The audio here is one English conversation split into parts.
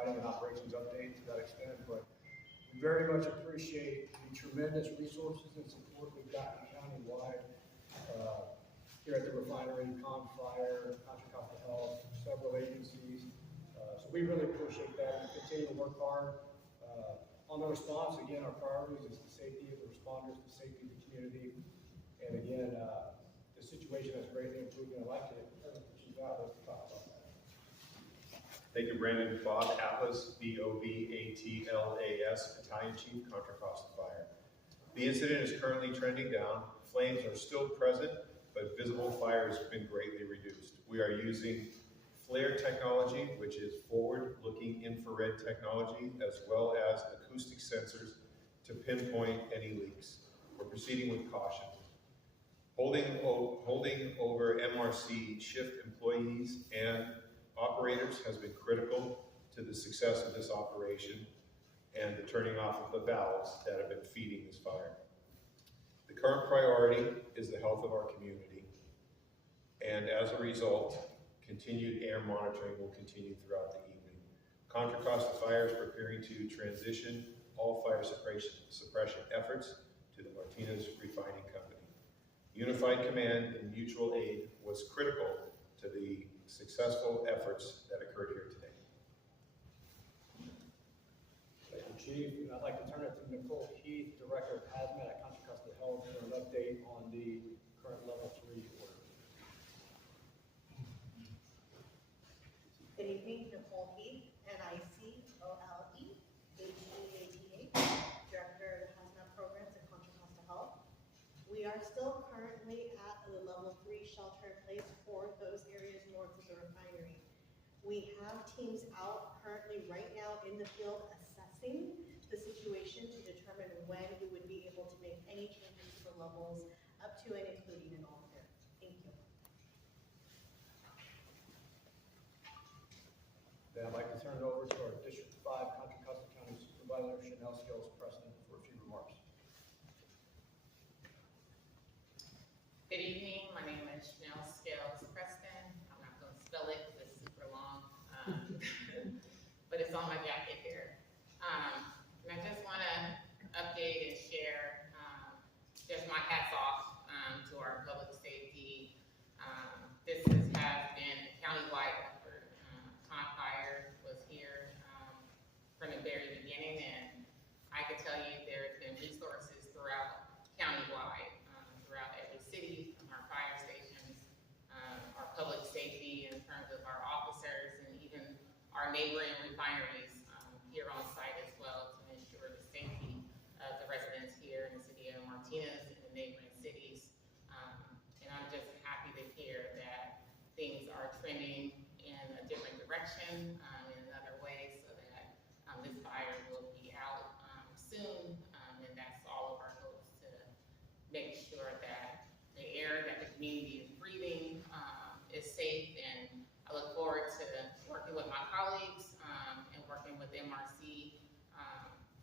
providing an operations update to that extent, but we very much appreciate the tremendous resources and support we've gotten countywide here at the refinery, Contra, Costa Health, several agencies. So we really appreciate that. We continue to work hard on the response. Again, our priorities is the safety of the responders, the safety of the community, and again, the situation has greatly improved. And I'd like to Chief Atlas to talk about that. Thank you, Brandon. Bob Atlas, BOBATLAS, Battalion Chief, Contra Costa Fire. The incident is currently trending down. Flames are still present, but visible fire has been greatly reduced. We are using flare technology, which is forward-looking infrared technology, as well as acoustic sensors to pinpoint any leaks. We're proceeding with caution. Holding over MRC shift employees and operators has been critical to the success of this operation and the turning off of the valves that have been feeding this fire. The current priority is the health of our community, and as a result, continued air monitoring will continue throughout the evening. Contra Costa Fire is preparing to transition all fire suppression efforts to the Martinez Refining Company. Unified command and mutual aid was critical to the successful efforts that occurred here today. Thank you, Chief. And I'd like to turn it to Nicole Heath, Director of Hazmat at Contra Costa Health, for an update on the current level 3 order. Good evening, Nicole Heath, NICOLEHEATH, Director of Hazmat Programs at Contra Costa Health. We are still currently at the level 3 shelter in place for those areas north of the refinery. We have teams out currently right now in the field assessing the situation to determine when we would be able to make any changes to the levels up to and including an alter. Thank you. Then I'd like to turn it over to our District 5 Contra Costa County Supervisor, Chanel Scales Preston, for a few remarks. Good evening, my name is Chanel Scales Preston. I'm not going to spell it because it's super long, but it's on my jacket here. And I just want to update and share just my hats off to our public safety. This has been a countywide effort. Fire was here from the very beginning, and I can tell you there's been resources throughout countywide. Throughout every city, from our fire stations, our public safety in terms of our officers, and even our neighboring refineries here on site as well to ensure the safety of the residents here in the city of Martinez and the neighboring cities. And I'm just happy to hear that things are trending in a different direction, in another way, so that this fire will be out soon, and that's all of our hopes to make sure that the air that the community is breathing is safe. And I look forward to working with my colleagues and working with MRC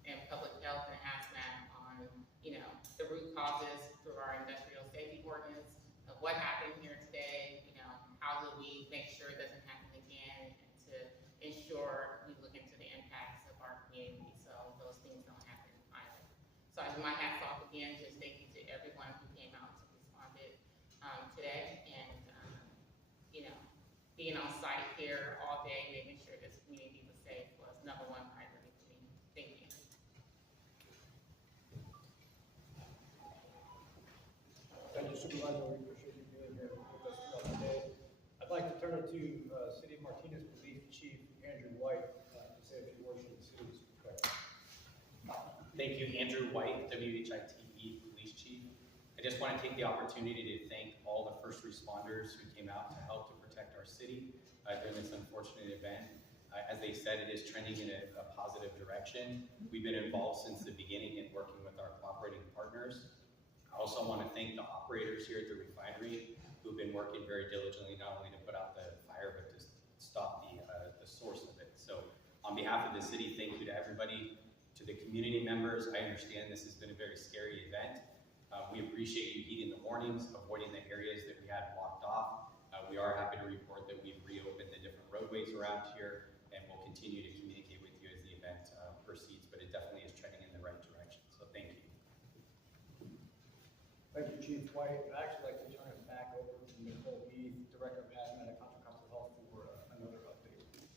and public health and hazmat on, the root causes through our industrial safety ordinance of what happened here today. How do we make sure it doesn't happen again, and to ensure we look into the impacts of our community so those things don't happen either. So I do my hats off again. Just thank you to everyone who came out to respond today, and being on site here all day, making sure this community was safe was #1 priority for me. Thank you. Thank you, Supervisor. We appreciate you being here with us throughout the day. I'd like to turn it to City of Martinez Police Chief Andrew White to say a few words from the city's perspective. Thank you, Andrew White, WHITE Police Chief. I just want to take the opportunity to thank all the first responders who came out to help to protect our city during this unfortunate event. As they said, it is trending in a positive direction. We've been involved since the beginning in working with our cooperating partners. I also want to thank the operators here at the refinery who've been working very diligently, not only to put out the fire, but to stop the source of it. So on behalf of the city, thank you to everybody. To the community members, I understand this has been a very scary event. We appreciate you heeding the warnings, avoiding the areas that we had blocked off. We are happy to report that we've reopened the different roadways around here, and we'll continue to communicate Chief White. I'd actually like to turn it back over to Nicole Heath, Director of Hazmat at Contra Health for another update.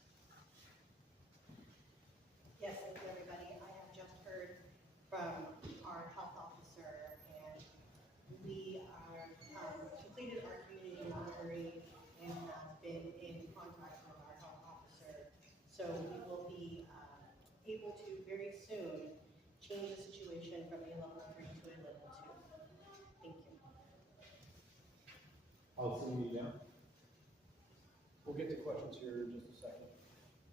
Yes, thank you, everybody. I have just heard from our health officer, and we are completed our community monitoring and have been in contact with our health officer. So we will be able to very soon change the situation from a level 3 to a level 2. Thank you. I'll send you down. We'll get to questions here in just a second.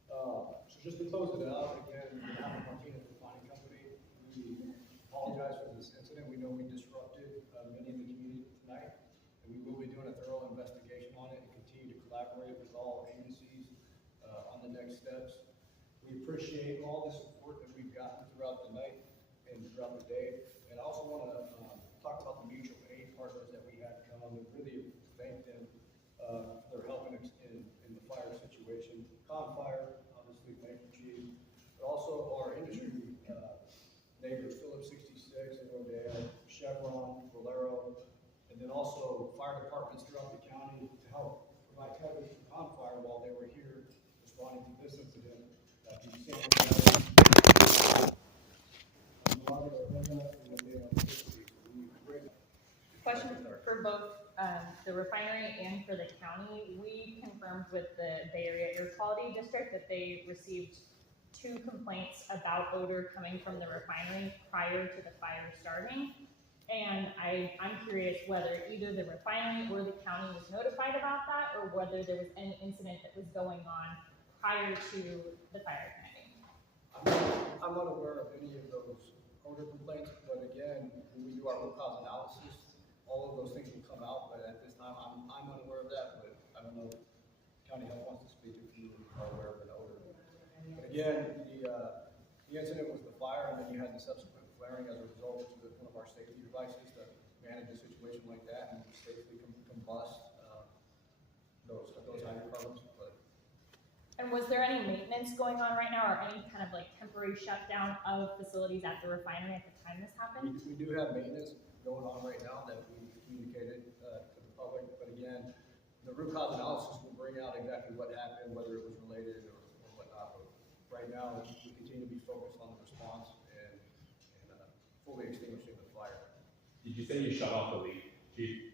So just to close it out, again, on behalf of Martinez Refining Company, we apologize for this incident. We know we disrupted many in the community tonight, and we will be doing a thorough investigation on it and continue to collaborate with all agencies on the next steps. We appreciate all the support that we've gotten throughout the night and throughout the day. And I also want to talk about the mutual aid partners that we had come and really thank them for their help in the fire situation. Contra, obviously, thank you, Chief, but also our industry neighbors, Phillips 66 and Rodeo, Chevron, Valero, and then also fire departments throughout the county to help provide coverage for Contra while they were here responding to this incident. Question for both the refinery and for the county. We confirmed with the Bay Area Air Quality District that they received 2 complaints about odor coming from the refinery prior to the fire starting. And I'm curious whether either the refinery or the county was notified about that, or whether there was any incident that was going on prior to the fire igniting. I'm not aware of any of those odor complaints, but again, when we do our root cause analysis, all of those things will come out, but at this time, I'm unaware of that, but I don't know if county health wants to speak if you are aware of an odor. But again, the incident was the fire, and then you had the subsequent flaring as a result of one of our safety devices to manage a situation like that and safely combust those hydrocarbons. And was there any maintenance going on right now, or any kind of like temporary shutdown of facilities at the refinery at the time this happened? We do have maintenance going on right now that we communicated to the public, but again, the root cause analysis will bring out exactly what happened, whether it was related or whatnot. But right now, we continue to be focused on the response and fully extinguishing the fire. Did you say you shut off the leak, Chief?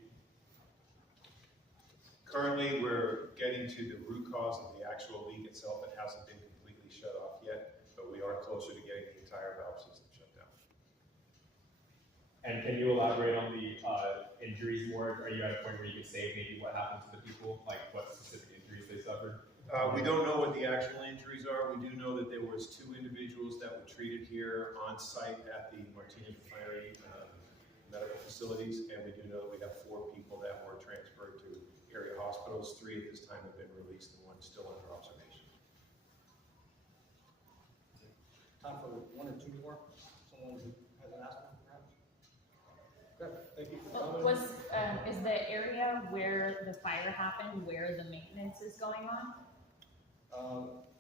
Currently, we're getting to the root cause of the actual leak itself. It hasn't been completely shut off yet, but we are closer to getting the entire valve system shut down. And can you elaborate on the injuries more? Are you at a point where you can say maybe what happened to the people, like what specific injuries they suffered? We don't know what the actual injuries are. We do know that there was 2 individuals that were treated here on site at the Martinez Refinery medical facilities, and we do know that we have 4 people that were transferred to area hospitals. 3 at this time have been released, and 1 still under observation. Time for 1 or 2 more. Someone who hasn't asked one, perhaps. Okay, thank you for coming. Is the area where the fire happened where the maintenance is going on?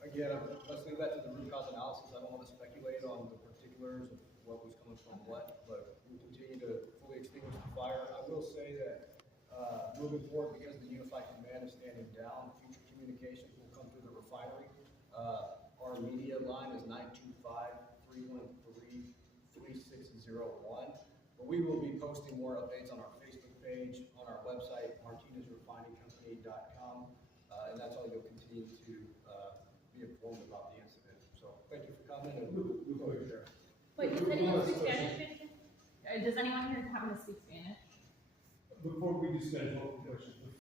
Again, let's leave that to the root cause analysis. I don't want to speculate on the particulars of what was coming from what, but we continue to fully extinguish the fire. I will say that moving forward, because the Unified Command is standing down, future communications will come through the refinery. Our media line is 925-313-3601. But we will be posting more updates on our Facebook page, on our website, martinezrefiningcompany.com, and that's how you'll continue to be informed about the incident. So thank you for coming, and we'll go over there. Wait, does anyone speak Spanish? Does anyone here happen to speak Spanish? Before we just schedule a question,